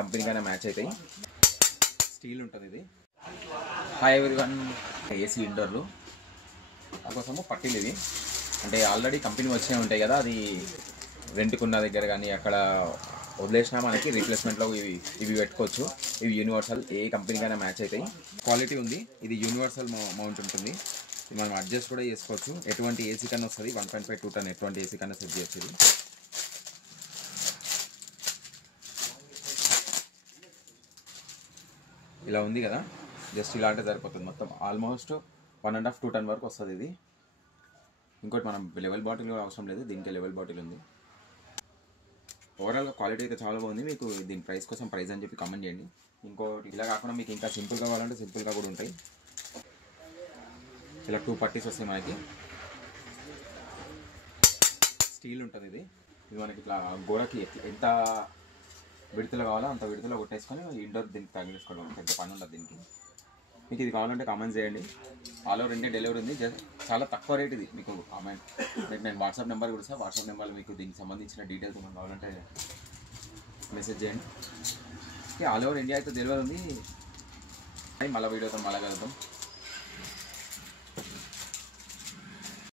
కంపెనీకైనా match అవుతాయి. Steel ఉంటుంది ఇది. హాయ్ ఎవ్రీవన్, ఏసీ ఇండోర్లు కోసము పట్టీలు ఇవి. అంటే ఆల్రెడీ కంపెనీ వచ్చినవి ఉంటాయి కదా, అది రెంట్కున్న దగ్గర కానీ అక్కడ వదిలేసినా మనకి రీప్లేస్మెంట్లో ఇవి పెట్టుకోవచ్చు. ఇవి యూనివర్సల్, ఏ కంపెనీకైనా మ్యాచ్ అవుతాయి. క్వాలిటీ ఉంది. ఇది యూనివర్సల్ మౌంట్ ఉంటుంది. మనం అడ్జస్ట్ కూడా చేసుకోవచ్చు. ఎటువంటి ఏసీ కన్నా వస్తుంది. 1.5 2 టన్ ఎటువంటి ఏసీ కన్నా సెట్ చేయొచ్చు. ఇది ఇలా ఉంది కదా, జస్ట్ ఇలా అంటే సరిపోతుంది. మొత్తం ఆల్మోస్ట్ 1.5 2 టన్ వరకు వస్తుంది ఇది. ఇంకోటి మనం లెవెల్ బాటిల్ కూడా అవసరం లేదు, దీనికి లెవెల్ బాటిల్ ఉంది. ఓవరాల్గా క్వాలిటీ అయితే చాలా బాగుంది. మీకు దీని ప్రైస్ కోసం ప్రైస్ అని చెప్పి కామెంట్ చేయండి. ఇంకోటి ఇలా కాకుండా మీకు ఇంకా సింపుల్గా కావాలంటే సింపుల్గా కూడా ఉంటాయి. ఇలా 2 పట్టీస్ వస్తాయి మనకి. స్టీల్ ఉంటుంది ఇది. ఇది మనకి ఇట్లా గోడకి ఎంత విడతలో కావాలో అంత విడతలో కొట్టేసుకొని ఇండోర్ దీనికి తగిలేసుకోవడం. పెద్ద పని ఉండదు దీనికి. మీకు ఇది కావాలంటే కామెంట్ చేయండి. ఆల్ ఓవర్ ఇండియా డెలివరీ ఉంది. చాలా తక్కువ రేట్ ఇది. మీకు కామెంట్ నేను వాట్సాప్ నెంబర్ కూడా సార్, వాట్సాప్ నెంబర్లో మీకు దీనికి సంబంధించిన డీటెయిల్స్ ఏమైనా కావాలంటే మెసేజ్ చేయండి. ఆల్ ఓవర్ ఇండియా అయితే డెలివరీ ఉంది. మళ్ళీ వీడియోతో మళ్ళీ కలుద్దాం.